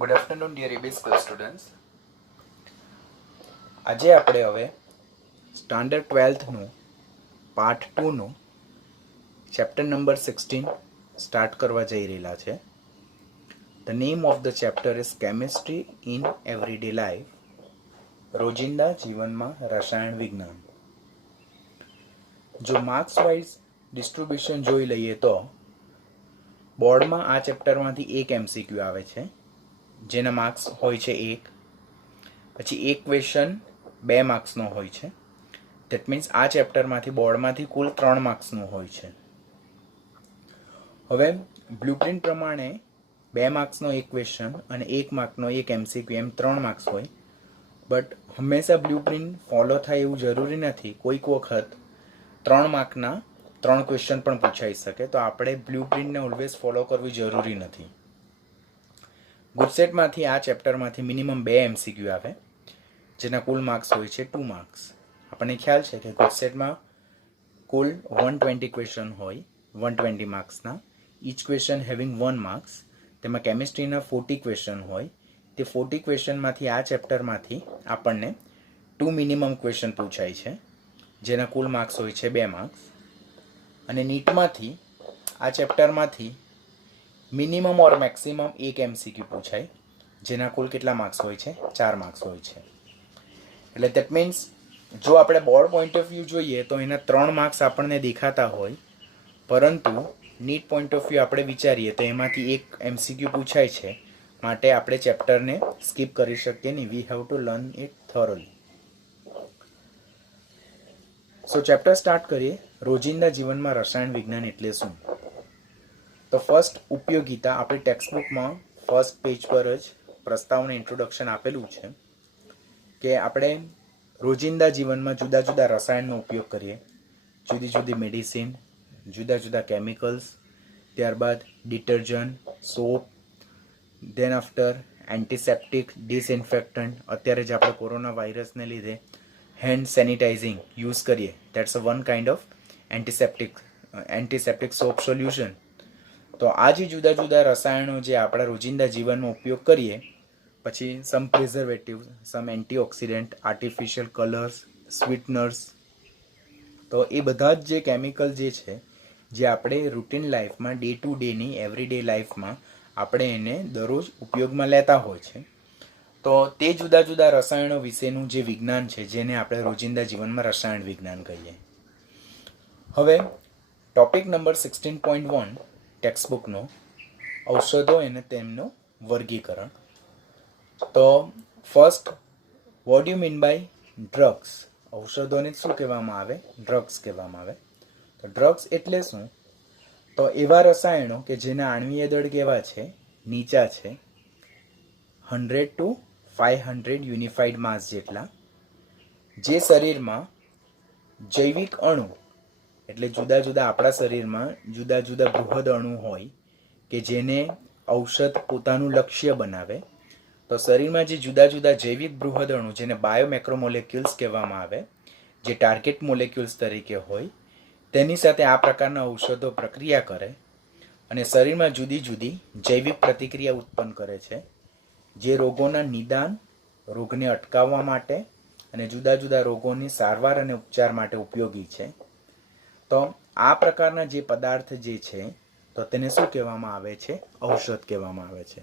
Good afternoon, dear EB school students. આજે આપણે હવે સ્ટાન્ડર્ડ 12થનું પાર્ટ 2નું ચેપ્ટર નંબર 16 સ્ટાર્ટ કરવા જઈ રહેલા છે. The name of the chapter is chemistry in everyday life. રોજિંદા જીવનમાં રસાયણ વિજ્ઞાન. જો માર્ક્સ વાઇઝ ડિસ્ટ્રીબ્યુશન જોઈ લઈએ તો બોર્ડમાં આ ચેપ્ટરમાંથી એક MCQ આવે છે, જેના માર્ક્સ હોય છે 1. પછી એક ક્વેશ્ચન 2 માર્ક્સનો હોય છે. ધેટ મીન્સ આ ચેપ્ટરમાંથી બોર્ડમાંથી કુલ 3 માર્ક્સનું હોય છે. હવે બ્લુપ્રિન્ટ પ્રમાણે 2 માર્ક્સનો એક ક્વેશ્ચન અને 1 માર્કનો એક MCQ એમ 3 માર્ક્સ હોય. બટ હંમેશા બ્લુપ્રિન્ટ ફોલો થાય એવું જરૂરી નથી. કોઈક વખત 3 માર્કના 3 ક્વેશ્ચન પણ પૂછાઈ શકે, તો આપણે બ્લુપ્રિન્ટને ઓલવેઝ ફોલો કરવી જરૂરી નથી. ગુજસેટમાંથી આ ચેપ્ટરમાંથી મિનિમમ 2 MCQ આવે, જેના કુલ માર્ક્સ હોય છે 2 માર્ક્સ. આપણને ખ્યાલ છે કે ગુજસેટમાં કુલ 120 ક્વેશ્ચન હોય, 120 માર્ક્સના, ઈચ ક્વેશ્ચન હેવિંગ 1 માર્ક્સ. તેમાં કેમિસ્ટ્રીના 40 ક્વેશ્ચન હોય. તે 40 ક્વેશ્ચનમાંથી આ ચેપ્ટરમાંથી આપણને 2 મિનિમમ ક્વેશ્ચન પૂછાય છે, જેના કુલ માર્ક્સ હોય છે 2 માર્ક્સ. અને નીટમાંથી આ ચેપ્ટરમાંથી મિનિમમ ઓર મેક્સિમમ એક MCQ પૂછાય, જેના કુલ કેટલા માર્ક્સ હોય છે? 4 માર્ક્સ હોય છે. એટલે દેટ મીન્સ જો આપણે બોર્ડ પોઈન્ટ ઓફ વ્યૂ જોઈએ તો એના 3 માર્ક્સ આપણને દેખાતા હોય, પરંતુ નીટ પોઈન્ટ ઓફ વ્યૂ આપણે વિચારીએ તો એમાંથી એક MCQ પૂછાય છે, માટે આપણે ચેપ્ટરને સ્કીપ કરી શકીએ નહીં. We have to learn it thoroughly. So chapter start કરીએ. રોજિંદા જીવનમાં રસાયણ વિજ્ઞાન એટલે શું? તો ફર્સ્ટ ઉપયોગિતા. આપણી ટેક્સ્ટબુકમાં ફર્સ્ટ પેજ પર જ પ્રસ્તાવને ઇન્ટ્રોડક્શન આપેલું છે કે આપણે રોજિંદા જીવનમાં જુદા જુદા રસાયણનો ઉપયોગ કરીએ. જુદી જુદી મેડિસિન, જુદા જુદા કેમિકલ્સ, ત્યારબાદ detergent, soap, then after antiseptic, disinfectant. અત્યારે જ આપણે કોરોના વાયરસને લીધે હેન્ડ સેનિટાઇઝિંગ યુઝ કરીએ. That's a one kind of antiseptic soap solution. તો આ જે જુદા જુદા રસાયણો જે આપણા રોજિંદા જીવનમાં ઉપયોગ કરીએ, પછી સમ પ્રિઝર્વેટિવ, સમ એન્ટીઓક્સિડન્ટ, આર્ટિફિશિયલ કલર્સ, સ્વીટનર્સ, તો એ બધા જ જે કેમિકલ જે છે, જે આપણે રૂટીન લાઈફમાં, ડે ટુ ડેની એવરીડે લાઈફમાં આપણે એને દરરોજ ઉપયોગમાં લેતા હોય છે. તો તે જુદા જુદા રસાયણો વિશેનું જે વિજ્ઞાન છે, જેને આપણે રોજિંદા જીવનમાં રસાયણ વિજ્ઞાન કહીએ. હવે ટોપિક નંબર 16.1 ટેક્સ્ટબુકનો ઔષધો અને તેમનું વર્ગીકરણ. તો first, what you mean by drugs? ઔષધોને શું કહેવામાં આવે? ડ્રગ્સ કહેવામાં આવે. તો ડ્રગ્સ એટલે શું? તો એવા રસાયણો કે જેના આણ્વીય દળ કેવા છે? નીચા છે, 100 to 500 યુનિફાઈડ માસ જેટલા, જે શરીરમાં જૈવિક અણુ, એટલે જુદા જુદા આપણા શરીરમાં જુદા જુદા બૃહદ અણુ હોય કે જેને ઔષધ પોતાનું લક્ષ્ય બનાવે. તો શરીરમાં જે જુદા જુદા જૈવિક બૃહદ અણુ, જેને બાયોમેક્રોમોલેક્યુલ્સ કહેવામાં આવે, જે ટાર્ગેટ મોલેક્યુલ્સ તરીકે હોય, તેની સાથે આ પ્રકારના ઔષધો પ્રક્રિયા કરે અને શરીરમાં જુદી જુદી જૈવિક પ્રતિક્રિયા ઉત્પન્ન કરે છે, જે રોગોના નિદાન, રોગને અટકાવવા માટે અને જુદા જુદા રોગોની સારવાર અને ઉપચાર માટે ઉપયોગી છે. તો આ પ્રકારના જે પદાર્થ જે છે, તો તેને શું કહેવામાં આવે છે? ઔષધ કહેવામાં આવે છે.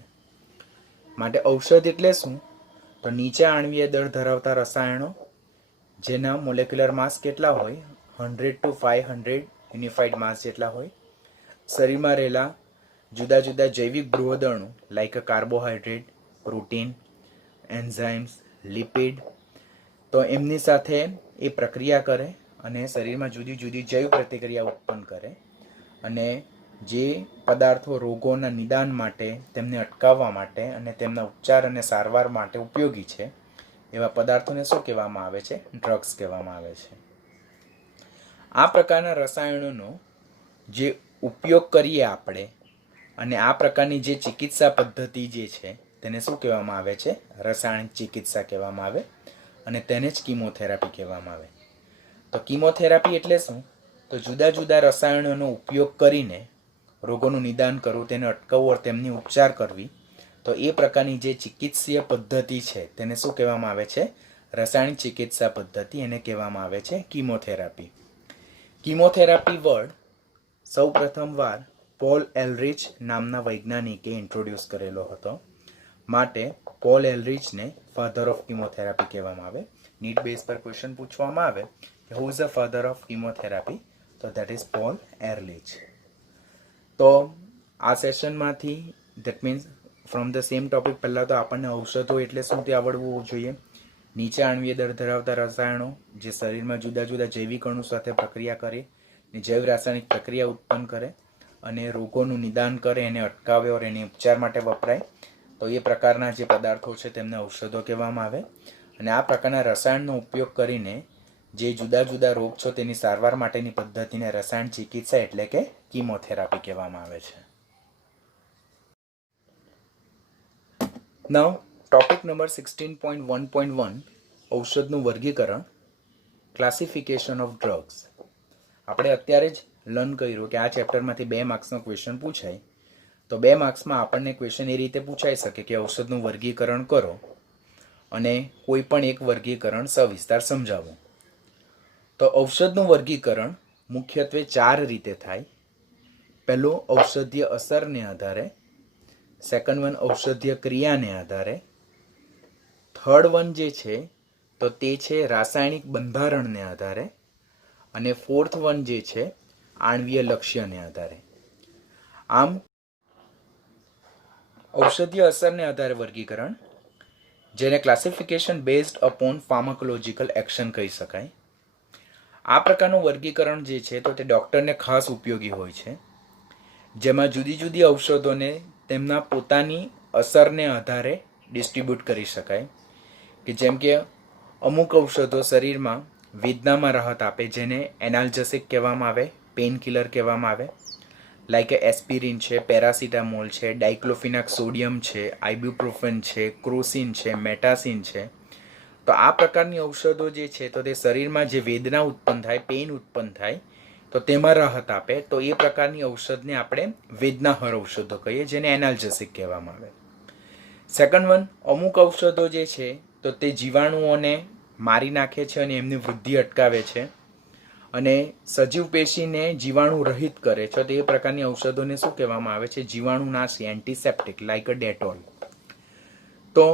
માટે ઔષધ એટલે શું? તો નીચા આણ્વીય દળ ધરાવતા રસાયણો, જેના મોલેક્યુલર માસ કેટલા હોય? 100 to 500 યુનિફાઈડ માસ જેટલા હોય. શરીરમાં રહેલા જુદા જુદા જૈવિક બૃહદ અણુ like carbohydrate, protein, enzymes, lipid, તો એમની સાથે એ પ્રક્રિયા કરે અને શરીરમાં જુદી જુદી જૈવ પ્રતિક્રિયા ઉત્પન્ન કરે, અને જે પદાર્થો રોગોના નિદાન માટે, તેમને અટકાવવા માટે અને તેમના ઉપચાર અને સારવાર માટે ઉપયોગી છે, એવા પદાર્થોને શું કહેવામાં આવે છે? ડ્રગ્સ કહેવામાં આવે છે. આ પ્રકારના રસાયણોનો જે ઉપયોગ કરીએ આપણે, અને આ પ્રકારની જે ચિકિત્સા પદ્ધતિ જે છે, તેને શું કહેવામાં આવે છે? રસાયણિક ચિકિત્સા કહેવામાં આવે, અને તેને જ કીમોથેરાપી કહેવામાં આવે. તો કીમોથેરાપી એટલે શું? તો જુદા જુદા રસાયણોનો ઉપયોગ કરીને રોગોનું નિદાન કરવું, તેને અટકાવવું, તેમની ઉપચાર કરવી, તો એ પ્રકારની જે ચિકિત્સીય પદ્ધતિ છે તેને શું કહેવામાં આવે છે? રાસાયણિક ચિકિત્સા પદ્ધતિ. એને કહેવામાં આવે છે કીમોથેરાપી. કીમોથેરાપી વર્ડ સૌ પ્રથમવાર પોલ એલરિચ નામના વૈજ્ઞાનિકે ઇન્ટ્રોડ્યુસ કરેલો હતો. માટે પોલ એલરિચને ફાધર ઓફ કીમોથેરાપી કહેવામાં આવે. નીટ બેઝ પર ક્વેશ્ચન પૂછવામાં આવે કે who is the father of chemotherapy, તો દેટ ઇઝ પોલ એરલિચ. તો આ સેશનમાંથી that means from the same topic પહેલાં તો આપણને ઔષધો એટલે શું તે આવડવું જોઈએ. નીચે આણ્વીય દર ધરાવતા રસાયણો જે શરીરમાં જુદા જુદા જૈવિક અણુ સાથે પ્રક્રિયા કરે, જૈવ રાસાયણિક પ્રક્રિયા ઉત્પન્ન કરે અને રોગોનું નિદાન કરે, એને અટકાવે ઓર એને ઉપચાર માટે વપરાય, તો એ પ્રકારના જે પદાર્થો છે તેમને ઔષધો કહેવામાં આવે. અને આ પ્રકારના રસાયણનો ઉપયોગ કરીને જે જુદા જુદા રોગ છે તેની સારવાર માટેની પદ્ધતિને રસાયણ ચિકિત્સા એટલે કે કીમોથેરાપી કહેવામાં આવે છે. નાઉ ટોપિક નંબર 16.1.1 ઔષધનું વર્ગીકરણ, ક્લાસિફિકેશન ઓફ ડ્રગ્સ. આપણે અત્યારે જ લર્ન કર્યું કે આ ચેપ્ટરમાંથી 2 માર્ક્સનો ક્વેશ્ચન પૂછાય. તો 2 માર્ક્સમાં આપણને ક્વેશ્ચન એ રીતે પૂછાઈ શકે કે ઔષધનું વર્ગીકરણ કરો અને કોઈ પણ એક વર્ગીકરણ સવિસ્તાર સમજાવો. તો ઔષધનું વર્ગીકરણ મુખ્યત્વે 4 રીતે થાય. પહેલું ઔષધીય અસરને આધારે, સેકન્ડ વન ઔષધીય ક્રિયાને આધારે, થર્ડ વન જે છે તો તે છે રાસાયણિક બંધારણને આધારે, અને ફોર્થ વન જે છે આણ્વીય લક્ષ્યને આધારે. આમ ઔષધીય અસરને આધારે વર્ગીકરણ, જેને ક્લાસિફિકેશન બેઝડ અપોન ફાર્માકોલોજીકલ એક્શન કહી શકાય. આ પ્રકારનું વર્ગીકરણ જે છે તો તે ડૉક્ટરને ખાસ ઉપયોગી હોય છે, જેમાં જુદી જુદી ઔષધોને તેમના પોતાની અસરને આધારે ડિસ્ટ્રીબ્યુટ કરી શકાય. કે જેમ કે અમુક ઔષધો શરીરમાં વેદનામાં રાહત આપે, જેને એનાલ્જેસિક કહેવામાં આવે, પેઇન કિલર કહેવામાં આવે, લાઈક એસ્પિરિન છે, પેરાસિટામોલ છે, ડાઇક્લોફિનાક સોડિયમ છે, આઇબ્યુપ્રોફેન છે, ક્રોસિન છે, મેટાસિન છે. તો આ પ્રકારની ઔષધો જે છે તો તે શરીરમાં જે વેદના ઉત્પન્ન થાય, પેઇન ઉત્પન્ન થાય, તો તેમાં રાહત આપે. તો એ પ્રકારની ઔષધને આપણે વેદનાહર ઔષધો કહીએ, જેને એનાલ્જેસિક કહેવામાં આવે. સેકન્ડ વન, અમુક ઔષધો જે છે તો તે જીવાણુઓને મારી નાખે છે અને એમની વૃદ્ધિ અટકાવે છે અને સજીવ પેશીને જીવાણુ રહિત કરે છે. તો એ પ્રકારની ઔષધોને શું કહેવામાં આવે છે? જીવાણુનાશી, એન્ટીસેપ્ટિક, લાઈક અ ડેટોલ. તો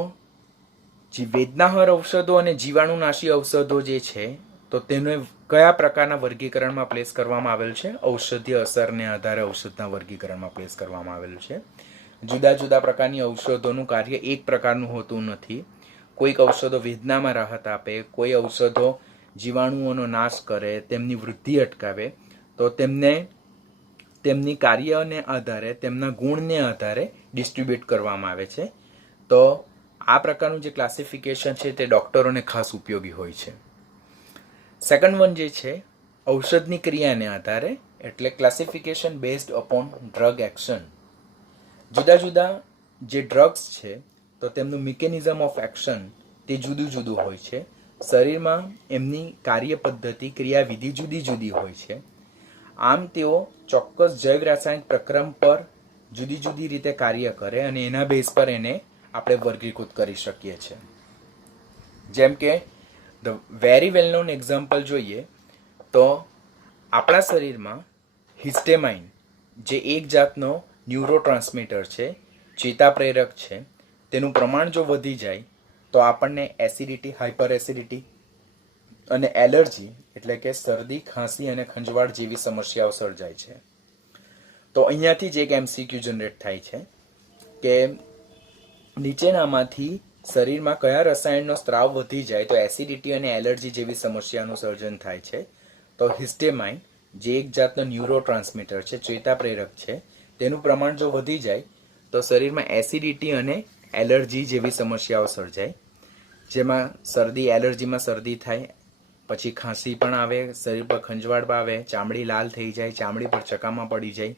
વેદનાહર ઔષધો અને જીવાણુનાશી ઔષધો જે છે તો તેને કયા પ્રકારના વર્ગીકરણમાં પ્લેસ કરવામાં આવેલ છે? ઔષધીય અસરને આધારે ઔષધના વર્ગીકરણમાં પ્લેસ કરવામાં આવેલું છે. જુદા જુદા પ્રકારની ઔષધોનું કાર્ય એક પ્રકારનું હોતું નથી. કોઈક ઔષધો વેદનામાં રાહત આપે, કોઈ ઔષધો જીવાણુઓનો નાશ કરે, તેમની વૃદ્ધિ અટકાવે. તો તેમને તેમની કાર્યને આધારે, તેમના ગુણને આધારે ડિસ્ટ્રીબ્યુટ કરવામાં આવે છે. તો આ પ્રકારનું જે ક્લાસિફિકેશન છે તે ડૉક્ટરોને ખાસ ઉપયોગી હોય છે. સેકન્ડ વન જે છે ઔષધની ક્રિયાને આધારે, એટલે classification based upon drug action. જુદા જુદા જે ડ્રગ્સ છે તો તેમનું મિકેનિઝમ ઓફ એક્શન તે જુદું જુદું હોય છે. શરીરમાં એમની કાર્ય પદ્ધતિ, ક્રિયાવિધિ જુદી જુદી હોય છે. આમ તેઓ ચોક્કસ જૈવ રાસાયણિક પ્રક્રમ પર જુદી જુદી રીતે કાર્ય કરે અને એના બેઝ પર એને આપણે વર્ગીકૃત કરી શકીએ છીએ. જેમ કે the very well known example જોઈએ તો આપણા શરીરમાં હિસ્ટેમાઇન જે એક જાતનો ન્યુરોટ્રાન્સમીટર છે, ચેતાપ્રેરક છે, તેનું પ્રમાણ જો વધી જાય તો આપણને એસિડિટી, હાઇપર એસિડિટી અને એલર્જી એટલે કે શરદી, ખાંસી અને ખંજવાળ જેવી સમસ્યાઓ સર્જાય છે. તો અહીંયાથી જ એક MCQ જનરેટ થાય છે કે નીચેનામાંથી શરીરમાં કયા રસાયણનો સ્ત્રાવ વધી જાય તો એસિડિટી અને એલર્જી જેવી સમસ્યાનું સર્જન થાય છે? તો હિસ્ટેમાઇન જે એક જાતનો ન્યુરોટ્રાન્સમીટર છે, ચેતાપ્રેરક છે, તેનું પ્રમાણ જો વધી જાય તો શરીરમાં એસિડિટી અને એલર્જી જેવી સમસ્યાઓ સર્જાય, જેમાં શરદી, એલર્જીમાં શરદી થાય, પછી ખાંસી પણ આવે, શરીર પર ખંજવાળ આવે, ચામડી લાલ થઈ જાય, ચામડી પર ચકામા પડી જાય.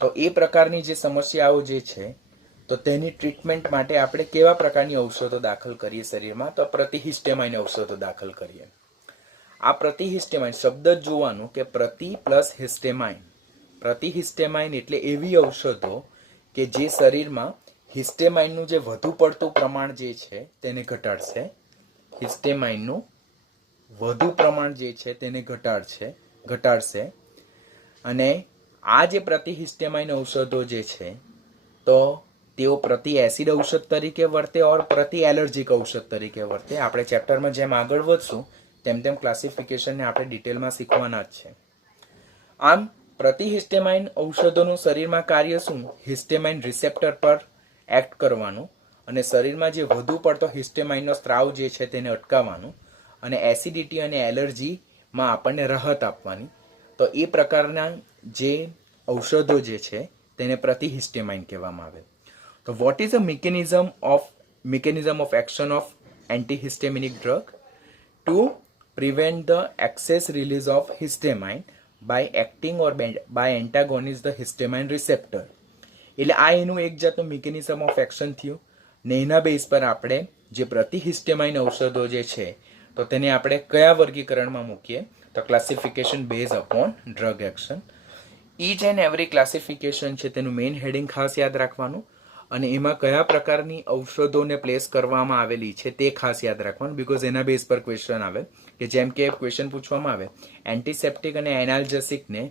તો એ પ્રકારની જે સમસ્યાઓ જે છે તો તેની ટ્રીટમેન્ટ માટે આપણે કેવા પ્રકારની ઔષધો દાખલ કરીએ શરીરમાં? તો પ્રતિહિસ્ટેમાઇન ઔષધો દાખલ કરીએ. આ પ્રતિહિસ્ટેમાઇન શબ્દ જ જોવાનું કે પ્રતિ પ્લસ હિસ્ટેમાઇન. પ્રતિહિસ્ટેમાઇન એટલે એવી ઔષધો કે જે શરીરમાં હિસ્ટેમાઇનનું જે વધુ પડતું પ્રમાણ જે છે તેને ઘટાડશે. હિસ્ટેમાઇનનું વધુ પ્રમાણ જે છે તેને ઘટાડશે. અને આ જે પ્રતિહિસ્ટેમાઇન ઔષધો જે છે તો તેઓ પ્રતિ એસિડ ઔષધ તરીકે વર્તે ઓર પ્રતિ એલર્જીક ઔષધ તરીકે વર્તે. આપણે ચેપ્ટરમાં જેમ આગળ વધશું તેમ તેમ ક્લાસિફિકેશનને આપણે ડિટેલમાં શીખવાના જ છે. આમ પ્રતિહિસ્ટેમાઇન ઔષધોનું શરીરમાં કાર્ય શું? હિસ્ટેમાઇન રિસેપ્ટર પર એક્ટ કરવાનું અને શરીરમાં જે વધુ પડતો હિસ્ટેમાઇનનો સ્ત્રાવ જે છે તેને અટકાવવાનું અને એસિડિટી અને એલર્જીમાં આપણને રાહત આપવાની. તો એ પ્રકારના જે ઔષધો જે છે તેને પ્રતિહિસ્ટેમાઇન કહેવામાં આવે. તો what is a mechanism of action of antihistaminic drug? To prevent the excess release of histamine by acting or by antagonise the histamine receptor. એટલે આ એનું એક જાતનું મિકેનિઝમ ઓફ એક્શન થયું ને એના બેઝ પર આપણે જે પ્રતિહિસ્ટેમાઇન ઔષધો જે છે તો તેને આપણે કયા વર્ગીકરણમાં મૂકીએ? તો classification base upon drug action. Each and every classification છે તેનું મેઇન હેડિંગ ખાસ યાદ રાખવાનું અને એમાં કયા પ્રકારની ઔષધોને પ્લેસ કરવામાં આવેલી છે તે ખાસ યાદ રાખવાનું, બીકોઝ એના બેઝ પર ક્વેશ્ચન આવે કે જેમ કે ક્વેશ્ચન પૂછવામાં આવે એન્ટિસેપ્ટિક અને એનાલ્જેસિકને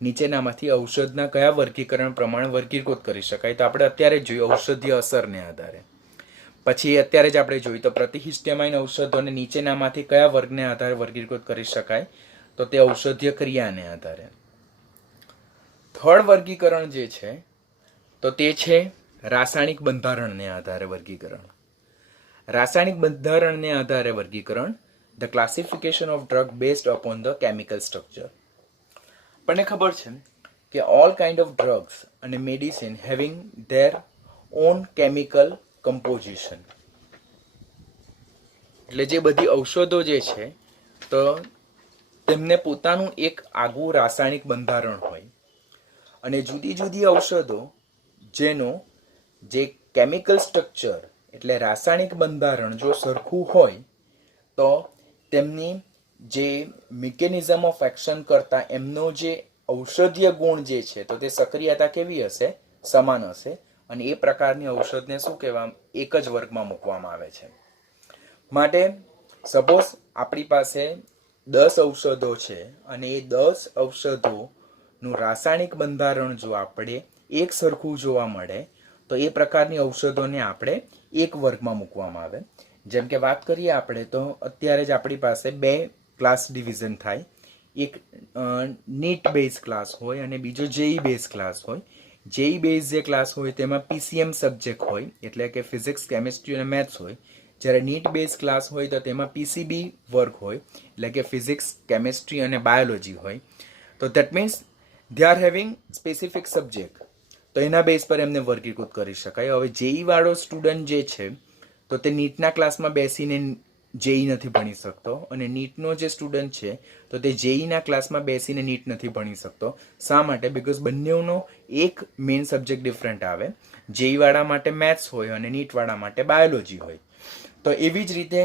નીચેનામાંથી ઔષધના કયા વર્ગીકરણ પ્રમાણે વર્ગીકૃત કરી શકાય? તો આપણે અત્યારે જ જોયું ઔષધીય અસરને આધારે. પછી અત્યારે જ આપણે જોયું તો પ્રતિહિસ્ટેમાઇન ઔષધોને નીચેનામાંથી કયા વર્ગને આધારે વર્ગીકૃત કરી શકાય? તો તે ઔષધીય ક્રિયાને આધારે. થર્ડ વર્ગીકરણ જે છે તો તે છે રાસાયણિક બંધારણને આધારે વર્ગીકરણ. રાસાયણિક બંધારણને આધારે વર્ગીકરણ. The classification of drug based upon the chemical structure. આપણને ખબર છે કે ઓલ કાઇન્ડ ઓફ ડ્રગ્સ અને medicine having there on chemical composition. એટલે જે બધી ઔષધો જે છે તો તેમને પોતાનું એક આગવું રાસાયણિક બંધારણ હોય અને જુદી જુદી ઔષધો જેનો જે કેમિકલ સ્ટ્રક્ચર એટલે રાસાયણિક બંધારણ જો સરખું હોય તો તેમની જે મિકેનિઝમ ઓફ એક્શન કરતા એમનો જે ઔષધીય ગુણ જે છે તો તે સક્રિયતા કેવી હશે? સમાન હશે. અને એ પ્રકારની ઔષધને શું કહેવામાં? એક જ વર્ગમાં મૂકવામાં આવે છે. માટે સપોઝ આપણી પાસે 10 ઔષધો છે અને એ 10 ઔષધોનું રાસાયણિક બંધારણ જો આપણે એક સરખું જોવા મળે તો એ પ્રકારની ઔષધોને આપણે એક વર્ગમાં મૂકવામાં આવે. જેમ કે વાત કરીએ આપણે તો અત્યારે જ આપણી પાસે 2 ક્લાસ ડિવિઝન થાય. એક નીટ બેઝ ક્લાસ હોય અને બીજો જેઈ બેઝ ક્લાસ હોય. જેઈ બેઝ જે ક્લાસ હોય તેમાં પીસીએમ સબ્જેક્ટ હોય એટલે કે ફિઝિક્સ, કેમિસ્ટ્રી અને મેથ્સ હોય. જ્યારે નીટ બેઝ ક્લાસ હોય તો તેમાં પીસીબી વર્ગ હોય એટલે કે ફિઝિક્સ, કેમિસ્ટ્રી અને બાયોલોજી હોય. તો that means they are having specific subject. તો એના બેઝ પર એમને વર્ગીકૃત કરી શકાય. હવે જેઈ વાળો સ્ટુડન્ટ જે છે તો તે નીટના ક્લાસમાં બેસીને જેઈ નથી ભણી શકતો અને નીટનો જે સ્ટુડન્ટ છે તો તે જેઈના ક્લાસમાં બેસીને નીટ નથી ભણી શકતો. શા માટે? બીકોઝ બંનેનો એક મેઇન સબ્જેક્ટ ડિફરન્ટ આવે. જેઈ વાળા માટે મેથ્સ હોય અને નીટ વાળા માટે બાયોલોજી હોય. તો એવી જ રીતે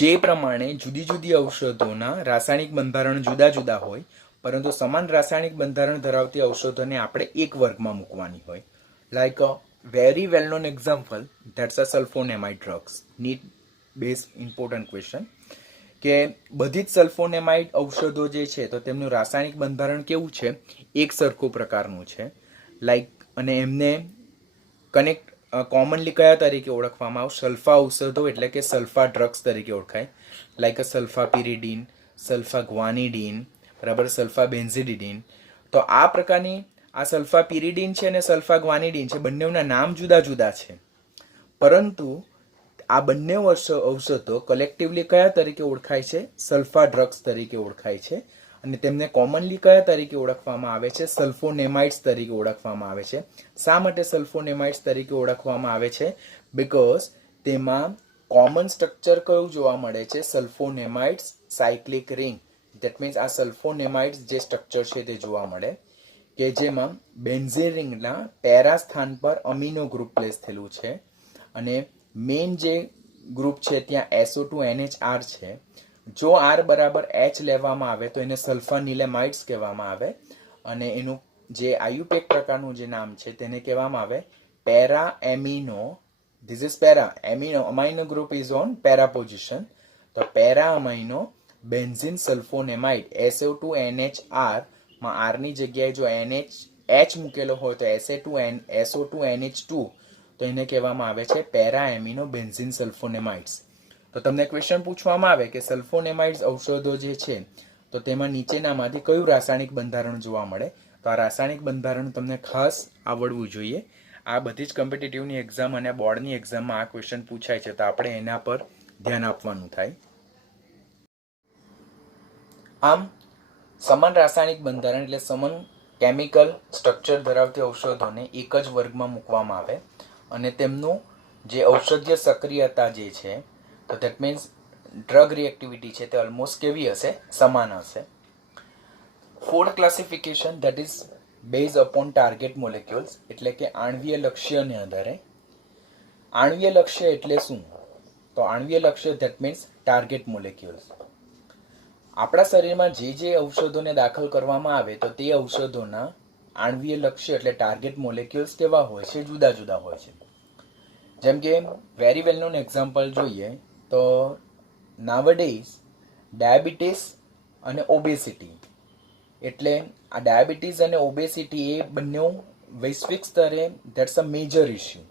જે પ્રમાણે જુદી જુદી ઔષધોના રાસાયણિક બંધારણ જુદા જુદા હોય પરંતુ સમાન રાસાયણિક બંધારણ ધરાવતી ઔષધોને આપણે એક વર્ગમાં મૂકવાની હોય. Like a very well known example that's a sulphonamide drugs. NEET base important question કે બધી જ સલ્ફોનેમાઇડ ઔષધો જે છે તો તેમનું રાસાયણિક બંધારણ કેવું છે? એક સરખું પ્રકારનું છે. લાઈક અને એમને કનેક્ટ કોમનલી કયા તરીકે ઓળખવામાં આવે? સલ્ફા ઔષધો એટલે કે સલ્ફા ડ્રગ્સ તરીકે ઓળખાય. લાઈક અ સલ્ફા પિરિડીન, સલ્ફા ગ્વાનિડીન, બરાબર, સલ્ફા બેન્ઝિડિડીન. તો આ પ્રકારની આ સલ્ફા પિરિડીન છે અને સલ્ફા ગ્વાનિડીન છે, બંનેના નામ જુદા જુદા છે પરંતુ આ બંને ઔષધો કલેક્ટિવલી કયા તરીકે ઓળખાય છે? સલ્ફા ડ્રગ્સ તરીકે ઓળખાય છે. અને તેમને કોમનલી કયા તરીકે ઓળખવામાં આવે છે? સલ્ફોનેમાઇડ્સ તરીકે ઓળખવામાં આવે છે. શા માટે સલ્ફોનેમાઇડ્સ તરીકે ઓળખવામાં આવે છે? બીકોઝ તેમાં કોમન સ્ટ્રક્ચર કયું જોવા મળે છે? સલ્ફોનેમાઇડ્સ સાયક્લિક રિંગ. ધેટ મીન્સ આ સલ્ફોનેમાઇડ્સ જે સ્ટ્રક્ચર છે તે જોવા મળે કે જેમાં બેન્ઝીન રિંગના પેરા સ્થાન પર અમીનો ગ્રુપ પ્લેસ થયેલું છે અને મેઇન જે ગ્રુપ છે ત્યાં SO2NHR છે. જો R બરાબર H લેવામાં આવે તો એને સલ્ફાનિલેમાઇડ્સ કહેવામાં આવે અને એનું જે આયુપેક પ્રકારનું જે નામ છે તેને કહેવામાં આવે para amino, this is para amino, amino group is on para position. તો para amino benzene sulphonamide SO2NHR માં R ની જગ્યાએ જો H મૂકેલો હોય તો SO2NH2 તો એને કહેવામાં આવે છે પેરા એમિનો બેન્ઝીન સલ્ફોનેમાઇડ્સ. તો તમને ક્વેશ્ચન પૂછવામાં આવે કે સલ્ફોનેમાઇડ્સ ઔષધો જે છે તો તેમાં નીચેનામાંથી કયું રાસાયણિક બંધારણ જોવા મળે? તો આ રાસાયણિક બંધારણ તમને ખાસ આવડવું જોઈએ. આ બધી જ કોમ્પિટિટિવની એક્ઝામ અને બોર્ડની એક્ઝામમાં આ ક્વેશ્ચન પૂછાય છે, તો આપણે એના પર ધ્યાન આપવાનું થાય. આમ સમાન રાસાયણિક બંધારણ એટલે સમાન કેમિકલ સ્ટ્રક્ચર ધરાવતી ઔષધોને એક જ વર્ગમાં મૂકવામાં આવે અને તેમનું જે ઔષધીય સક્રિયતા જે છે તો દેટ મીન્સ ડ્રગ રિએક્ટિવિટી છે તે ઓલમોસ્ટ કેવી હશે? સમાન હશે. Fourth classification that is base upon target molecules એટલે કે આણ્વીય લક્ષ્યને આધારે. આણ્વીય લક્ષ્ય એટલે શું? તો આણ્વીય લક્ષ્ય ધેટ મીન્સ ટાર્ગેટ મોલેક્યુલ્સ. આપણા શરીરમાં જે ઔષધોને દાખલ કરવામાં આવે તો તે ઔષધોના આણ્વીય લક્ષ્ય એટલે ટાર્ગેટ મોલેક્યુલ્સ કેવા હોય છે? જુદા જુદા હોય છે. જેમ કે વેરી વેલ નોન એક્ઝામ્પલ જોઈએ તો નાવડેઝ ડાયાબિટીસ અને ઓબેસિટી, એટલે આ ડાયાબિટીસ અને ઓબેસિટી એ બંને વૈશ્વિક સ્તરે ધેટ્સ અ મેજર ઇસ્યુ.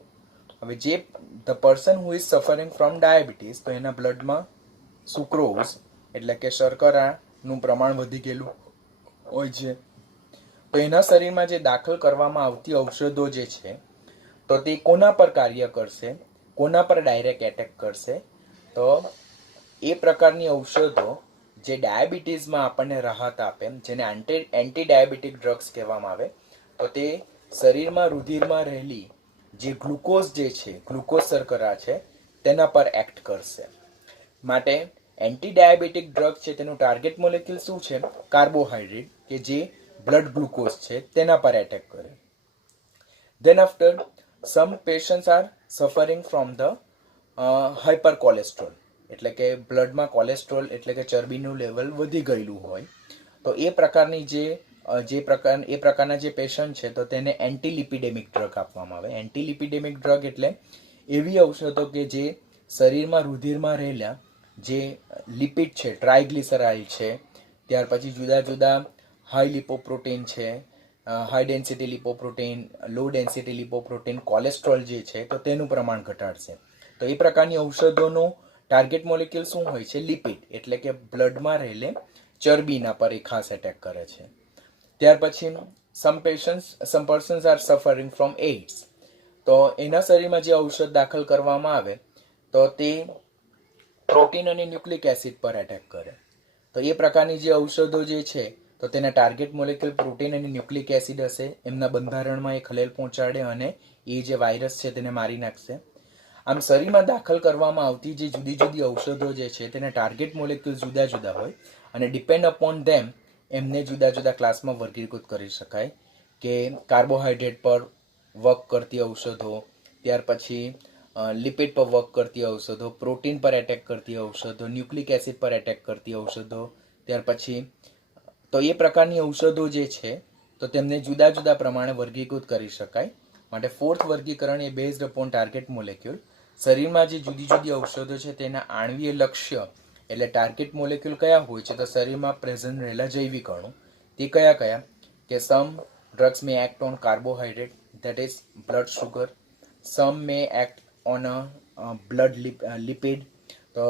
હવે જે the person who is suffering from diabetes તો એના બ્લડમાં સુક્રોઝ એટલે કે શર્કરાનું પ્રમાણ વધી ગયેલું હોય છે, તો એના શરીરમાં જે દાખલ કરવામાં આવતી ઔષધો જે છે તો તે કોના પર કાર્ય કરશે? કોના પર ડાયરેક્ટ એટેક કરશે? તો એ પ્રકારની ઔષધો જે ડાયાબિટીસમાં આપણને રાહત આપે, જેને એન્ટી ડાયાબિટીક ડ્રગ્સ કહેવામાં આવે, તો તે શરીરમાં રુધિરમાં રહેલી જે ગ્લુકોઝ જે છે, ગ્લુકોઝ શર્કરા છે તેના પર એક્ટ કરશે. માટે એન્ટી ડાયાબિટીક ડ્રગ છે તેનું ટાર્ગેટ મોલેક્યુલ શું છે? કાર્બોહાઈડ્રેટ કે જે બ્લડ ગ્લુકોઝ છે તેના પર એટેક કરે. Than after some patients R suffering from the hyper cholesterol એટલે કે બ્લડમાં કોલેસ્ટ્રોલ એટલે કે ચરબીનું લેવલ વધી ગયેલું હોય, તો એ પ્રકારના જે પેશન્ટ છે તો તેને એન્ટીલિપિડેમિક ડ્રગ આપવામાં આવે. એન્ટીલિપિડેમિક ડ્રગ એટલે એવી ઔષધો કે જે શરીરમાં રુધિરમાં રહેલા જે લિપિડ છે, ટ્રાયગ્લિસરાઇડ છે, ત્યાર પછી જુદા જુદા હાઈ લિપોપ્રોટીન છે, હાઈ ડેન્સિટી લિપોપ્રોટીન, લો ડેન્સિટી લિપોપ્રોટીન, કોલેસ્ટ્રોલ જે છે તો તેનું પ્રમાણ ઘટાડશે. તો એ પ્રકારની ઔષધોનું ટાર્ગેટ મોલેક્યુલ શું હોય છે? લિપિડ એટલે કે બ્લડમાં રહેલે ચરબીના પર એ ખાસ એટેક કરે છે. ત્યાર પછી some persons are suffering from AIDS, તો એના શરીરમાં જે ઔષધ દાખલ કરવામાં આવે તો તે પ્રોટીન અને ન્યુક્લિક એસિડ પર એટેક કરે. તો એ પ્રકારની જે ઔષધો જે છે તો તેના ટાર્ગેટ મોલેક્યુલ પ્રોટીન અને ન્યુક્લિક એસિડ હશે, એમના બંધારણમાં એ ખલેલ પહોંચાડે અને એ જે વાયરસ છે તેને મારી નાખશે. આમ શરીરમાં દાખલ કરવામાં આવતી જે જુદી જુદી ઔષધો જે છે તેના ટાર્ગેટ મોલેક્યુલ જુદા જુદા હોય અને ડિપેન્ડ અપોન ધેમ એમને જુદા જુદા ક્લાસમાં વર્ગીકૃત કરી શકાય કે કાર્બોહાઈડ્રેટ પર વર્ક કરતી ઔષધો, ત્યાર પછી લિપિડ પર વર્ક કરતી ઔષધો, પ્રોટીન પર એટેક કરતી ઔષધો, ન્યુક્લિક એસિડ પર એટેક કરતી ઔષધો, ત્યાર પછી તો એ પ્રકારની ઔષધો જે છે તો તેમને જુદા જુદા પ્રમાણે વર્ગીકૃત કરી શકાય. માટે ફોર્થ વર્ગીકરણ એ બેઝડ અપોન ટાર્ગેટ મોલેક્યુલ. શરીરમાં જે જુદી જુદી ઔષધો છે તેના આણ્વીય લક્ષ્ય એટલે ટાર્ગેટ મોલેક્યુલ કયા હોય છે? તો શરીરમાં પ્રેઝન્ટ રહેલા જૈવિક અણુ. તે કયા કયા? કે some drugs may act on carbohydrate that is blood sugar, some may act on blood lipid તો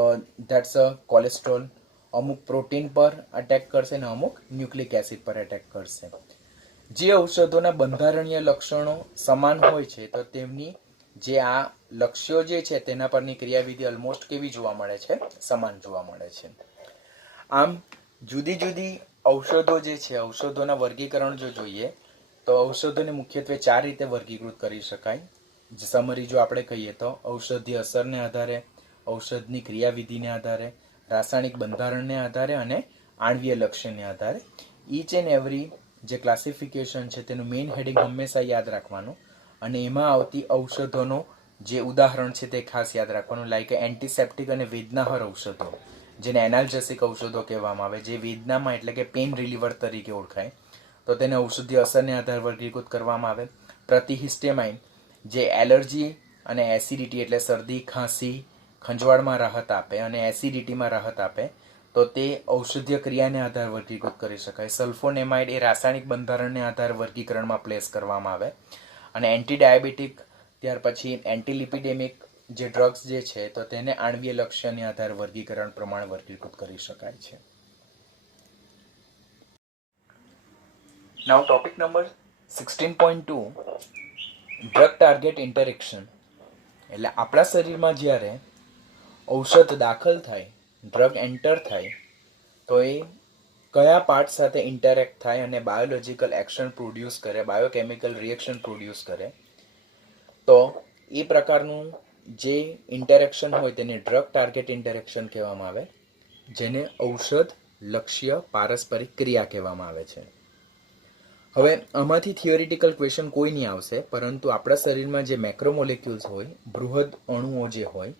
ધેટ્સ અ કોલેસ્ટ્રોલ, અમુક પ્રોટીન પર અટેક કરશે અને અમુક ન્યુક્લિક એસિડ પર એટેક કરશે. જે ઔષધોના બંધારણીય લક્ષણો સમાન હોય છે તો તેમની જે આ લક્ષ્યો જે છે તેના પરની ક્રિયાવિધિ ઓલમોસ્ટ કેવી જોવા મળે છે? સમાન જોવા મળે છે. આમ જુદી જુદી ઔષધો જે છે, ઔષધોના વર્ગીકરણ જો જોઈએ તો ઔષધોને મુખ્યત્વે 4 રીતે વર્ગીકૃત કરી શકાય. સમરી જો આપણે કહીએ તો ઔષધીય અસરને આધારે, ઔષધની ક્રિયાવિધિને આધારે, રાસાયણિક બંધારણને આધારે અને આણ્વીય લક્ષ્યને આધારે. ઈચ એન્ડ એવરી જે ક્લાસિફિકેશન છે તેનું મેઇન હેડિંગ હંમેશા યાદ રાખવાનું અને એમાં આવતી ઔષધોનો જે ઉદાહરણ છે તે ખાસ યાદ રાખવાનું. લાઈક એન્ટિસેપ્ટિક અને વેદનાહર ઔષધો જેને એનાલ્જેસિક ઔષધો કહેવામાં આવે, જે વેદનામાં એટલે કે પેઇન રિલીવર તરીકે ઓળખાય, તો તેને ઔષધીય અસરને આધારે વર્ગીકૃત કરવામાં આવે. પ્રતિહિસ્ટેમાઇન જે એલર્જી અને એસિડિટી એટલે શરદી, ખાંસી, ખંજવાળમાં રાહત આપે અને એસિડિટીમાં રાહત આપે તો તે ઔષધીય ક્રિયાને આધારે વર્ગીકૃત કરી શકાય. સલ્ફોનેમાઇડ એ રાસાયણિક બંધારણને આધારે વર્ગીકરણમાં પ્લેસ કરવામાં આવે. અને એન્ટી ડાયાબિટીક, ત્યાર પછી એન્ટીલિપિડેમિક જે ડ્રગ્સ જે છે તો તેને આણ્વીય લક્ષ્યને આધારે વર્ગીકરણ પ્રમાણે વર્ગીકૃત કરી શકાય છે. Now topic number 16.2 drug target interaction. એટલે આપણા શરીરમાં જ્યારે ઔષધ દાખલ થાય, ડ્રગ એન્ટર થાય તો એ કયા પાર્ટ સાથે ઇન્ટરેક્ટ થાય અને બાયોલોજિકલ એક્શન પ્રોડ્યુસ કરે, બાયોકેમિકલ રિએક્શન પ્રોડ્યુસ કરે, તો એ પ્રકારનું જે ઇન્ટરેક્શન હોય તેને ડ્રગ ટાર્ગેટ ઇન્ટરેક્શન કહેવામાં આવે, જેને ઔષધ લક્ષ્ય પારસ્પરિક ક્રિયા કહેવામાં આવે છે. હવે આમાંથી થિયોરિટિકલ ક્વેશ્ચન કોઈ નહીં આવશે, પરંતુ આપણા શરીરમાં જે મેક્રોમોલેક્યુલ્સ હોય, બૃહદ અણુઓ જે હોય,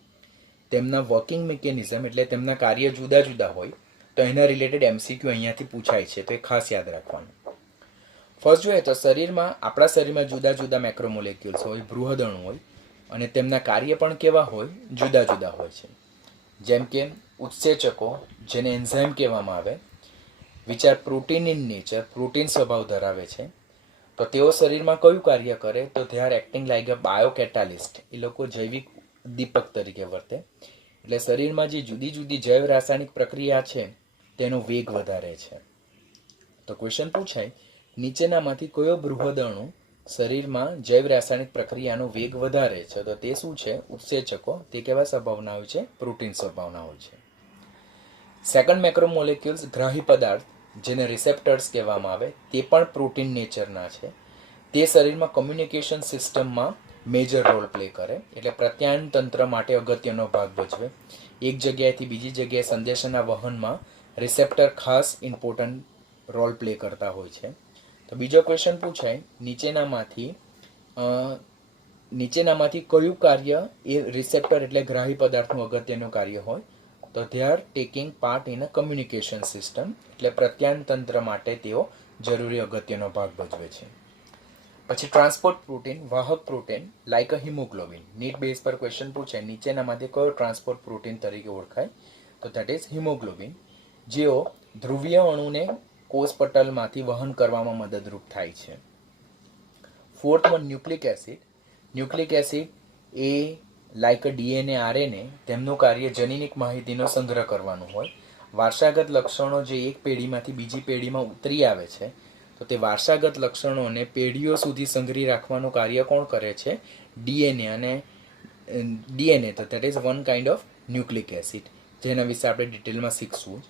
તેમના વર્કિંગ મિકેનિઝમ એટલે તેમના કાર્ય જુદા જુદા હોય, તો એના રિલેટેડ એમસીક્યુ અહીંયાથી પૂછાય છે, તો એ ખાસ યાદ રાખવાનું. ફર્સ્ટ જોઈએ તો આપણા શરીરમાં જુદા જુદા મેક્રોમોલેક્યુલ્સ હોય, બૃહદ અણુ હોય, અને તેમના કાર્ય પણ કેવા હોય, જુદા જુદા હોય છે. જેમ કે ઉત્સેચકો, જેને એન્ઝાઇમ કહેવામાં આવે, which are protein in nature, protein સ્વભાવ ધરાવે છે, તો તેઓ શરીરમાં કયું કાર્ય કરે, તો they are acting like a biocatalyst. એ લોકો જૈવિક ઉદ્દીપક તરીકે વર્તે. એટલે શરીરમાં જે જુદી જુદી જૈવ રાસાયણિક પ્રક્રિયા છે તેનો વેગ વધારે છે. તો ક્વેશ્ચન પૂછાય, નીચેનામાંથી કયો બૃહદ અણુ શરીરમાં જૈવ રાસાયણિક પ્રક્રિયાનો વેગ વધારે છે, તો તે શું છે? ઉત્સેચકો. તે કેવા સ્વભાવના હોય છે? પ્રોટીન સ્વભાવના હોય છે. સેકન્ડ મેક્રોમોલેક્યુલ્સ, ગ્રાહી પદાર્થ, જેને રિસેપ્ટર્સ કહેવામાં આવે, તે પણ પ્રોટીન નેચરના છે. તે શરીરમાં કમ્યુનિકેશન સિસ્ટમમાં મેજર રોલ પ્લે કરે, એટલે પ્રત્યાયન તંત્ર માટે અગત્યનો ભાગ ભજવે. એક જગ્યાએથી બીજી જગ્યાએ સંદેશાના વહનમાં રિસેપ્ટર ખાસ ઇમ્પોર્ટન્ટ રોલ પ્લે કરતા હોય છે. તો બીજો ક્વેશ્ચન પૂછાય, નીચેનામાંથી કયું કાર્ય એ રિસેપ્ટર એટલે ગ્રાહી પદાર્થનું અગત્યનું કાર્ય હોય, તો they R taking part in a communication system, એટલે પ્રત્યાયન તંત્ર માટે તેઓ જરૂરી અગત્યનો ભાગ ભજવે છે. પછી ટ્રાન્સપોર્ટ પ્રોટીન, વાહક protein, like a haemoglobin. NEET base પર ક્વેશ્ચન પૂછે, નીચેનામાંથી કયો ટ્રાન્સપોર્ટ પ્રોટીન તરીકે ઓળખાય, તો દેટ ઇઝ હિમોગ્લોબિન, જેઓ ધ્રુવીય અણુને કોષ પટલમાંથી વહન કરવામાં મદદરૂપ થાય છે. Fourth one, nucleic acid. Nucleic acid A like a DNA, RNA, તેમનું કાર્ય જનીનિક માહિતીનો સંગ્રહ કરવાનું હોય. વારસાગત લક્ષણો જે એક પેઢીમાંથી બીજી પેઢીમાં ઉતરી આવે છે, તો તે વારસાગત લક્ષણોને પેઢીઓ સુધી સંગ્રહી રાખવાનું કાર્ય કોણ કરે છે? ડીએનએ. અને ડીએનએ તો that is one kind of nucleic acid, જેના વિશે આપણે ડિટેલમાં શીખશું.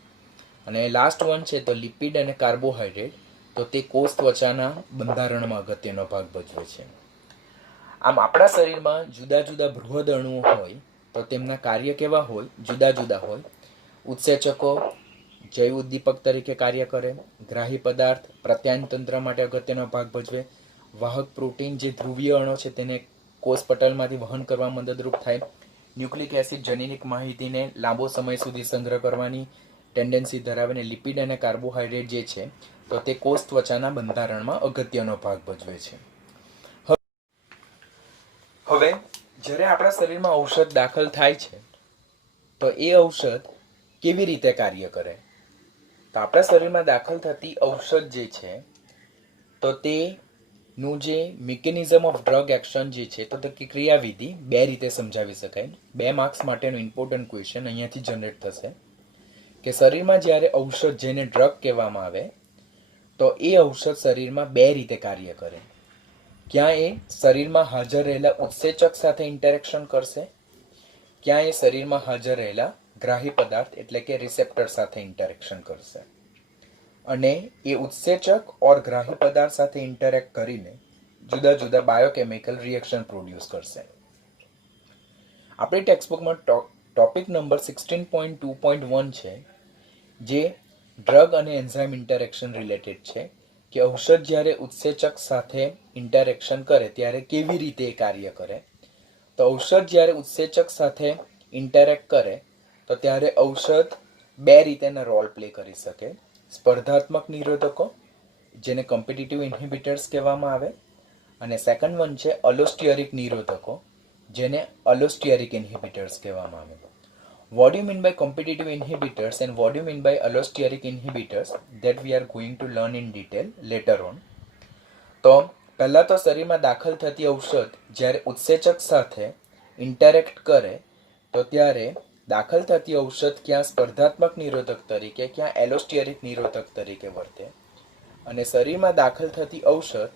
અને લાસ્ટ વન છે તો લિપિડ અને કાર્બોહાઈડ્રેટ, તો તે કોષ ત્વચાના બંધારણમાં અગત્યનો ભાગ ભજવે છે. આમ આપણા શરીરમાં જુદા જુદા બૃહદ અણુઓ હોય તો તેમના કાર્ય કેવા હોય? જુદા જુદા હોય. ઉત્સેચકો જૈવ ઉદ્દીપક તરીકે કાર્ય કરે, ગ્રાહી પદાર્થ પ્રત્યાયન તંત્ર માટે અગત્યનો ભાગ ભજવે, વાહક પ્રોટીન જે ધ્રુવીય અણુ છે તેને કોષ પટલમાંથી વહન કરવા મદદરૂપ થાય, ન્યુક્લિક એસિડ જનીનિક માહિતીને લાંબો સમય સુધી સંગ્રહ કરવાની ટેન્ડન્સી ધરાવે, અને લિપિડ અને કાર્બોહાઈડ્રેટ જે છે તો તે કોષ ત્વચાના બંધારણમાં અગત્યનો ભાગ ભજવે છે. હવે જ્યારે આપણા શરીરમાં ઔષધ દાખલ થાય છે તો એ ઔષધ કેવી રીતે કાર્ય કરે? તો આપણા શરીરમાં દાખલ થતી ઔષધ જે છે તો તેનું જે મિકેનિઝમ ઓફ ડ્રગ એક્શન જે છે તો તે ક્રિયાવિધિ બે રીતે સમજાવી શકાય. 2 માર્ક્સ માટેનો ઇમ્પોર્ટન્ટ ક્વેશ્ચન અહીંયાથી જનરેટ થશે કે શરીરમાં જ્યારે ઔષધ, જેને ડ્રગ કહેવામાં આવે, તો એ ઔષધ શરીરમાં બે રીતે કાર્ય કરે. ક્યાં એ શરીરમાં હાજર રહેલા ઉત્સેચક સાથે ઇન્ટરેક્શન કરશે, ક્યાં એ શરીરમાં હાજર રહેલા ગ્રાહી પદાર્થ એટલે કે રિસેપ્ટર સાથે ઇન્ટરેક્શન કરશે. અને એ ઉત્સેચક ઓર ગ્રાહી પદાર્થ સાથે ઇન્ટરેક્ટ કરીને જુદા જુદા બાયોકેમિકલ રિએક્શન પ્રોડ્યુસ કરશે. આપણી ટેક્સ્ટબુકમાં ટોપિક નંબર 16.2.1 છે, જે ડ્રગ અને એન્ઝાઇમ ઇન્ટરેક્શન રિલેટેડ છે, કે ઔષધ જ્યારે ઉત્સેચક સાથે ઇન્ટરેક્શન કરે ત્યારે કેવી રીતે એ કાર્ય કરે. તો ઔષધ જ્યારે ઉત્સેચક સાથે ઇન્ટરેક્ટ કરે તો ત્યારે ઔષધ બે રીતેના રોલ પ્લે કરી શકે. સ્પર્ધાત્મક નિરોધકો, જેને કોમ્પિટિટિવ ઇન્હિબિટર્સ કહેવામાં આવે, અને સેકન્ડ વન છે અલોસ્ટિયરિક નિરોધકો, જેને અલોસ્ટિયરિક ઇન્હિબિટર્સ કહેવામાં આવે. What do you mean by competitive inhibitors and what do you mean by allosteric inhibitors that we are going to learn in detail later on. તો પહેલાં તો શરીરમાં દાખલ થતી ઔષધ જ્યારે ઉત્સેચક સાથે ઇન્ટરેક્ટ કરે તો ત્યારે દાખલ થતી ઔષધ ક્યાં સ્પર્ધાત્મક નિરોધક તરીકે ક્યાં એલોસ્ટિયરિક નિરોધક તરીકે વર્તે. અને શરીરમાં દાખલ થતી ઔષધ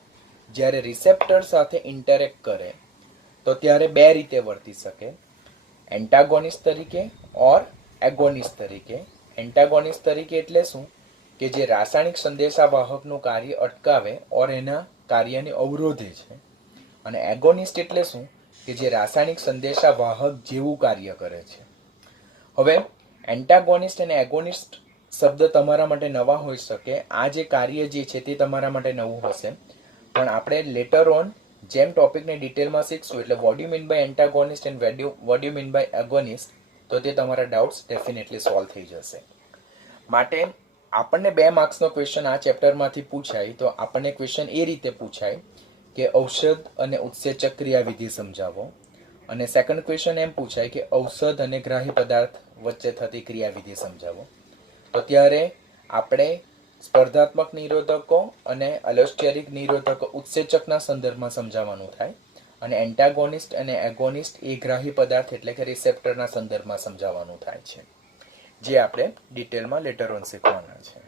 જ્યારે રિસેપ્ટર સાથે ઇન્ટરેક્ટ કરે તો ત્યારે બે રીતે વર્તી શકે, એન્ટાગોનિસ્ટ તરીકે ઓર એગોનિસ્ટ તરીકે. એન્ટાગોનિસ્ટ તરીકે એટલે શું કે જે રાસાયણિક સંદેશાવાહકનું કાર્ય અટકાવે ઓર એના કાર્યને અવરોધે છે. અને એગોનિસ્ટ એટલે શું કે જે રાસાયણિક સંદેશાવાહક જેવું કાર્ય કરે છે. હવે એન્ટાગોનિસ્ટ અને એગોનિસ્ટ શબ્દ તમારા માટે નવા હોઈ શકે, આ જે કાર્ય જે છે તે તમારા માટે નવું હશે, પણ આપણે લેટર ઓન જેમ ટોપિકને ડિટેલમાં શીખશું એટલે what you mean by antagonist and what you mean by agonist, તો તે તમારા ડાઉટ્સ ડેફિનેટલી સોલ્વ થઈ જશે. માટે આપણને 2 માર્ક્સનો ક્વેશ્ચન આ ચેપ્ટરમાંથી પૂછાય તો આપણને ક્વેશ્ચન એ રીતે પૂછાય કે ઔષધ અને ઉત્સેચક ક્રિયાવિધિ સમજાવો. અને સેકન્ડ ક્વેશ્ચન એમ પૂછાય કે ઔષધ અને ગ્રાહી પદાર્થ વચ્ચે થતી ક્રિયાવિધિ સમજાવો. તો ત્યારે આપણે સ્પર્ધાત્મક નિરોધકો અને અલોસ્ટિયરિક નિરોધકો ઉત્સેચકના સંદર્ભમાં સમજાવવાનું થાય અને એન્ટાગોનિસ્ટ અને એગોનિસ્ટ એ ગ્રાહી પદાર્થ એટલે કે રિસેપ્ટરના સંદર્ભમાં સમજાવવાનું થાય છે, જે આપણે ડિટેલમાં લેટર ઓન શીખવાના છે.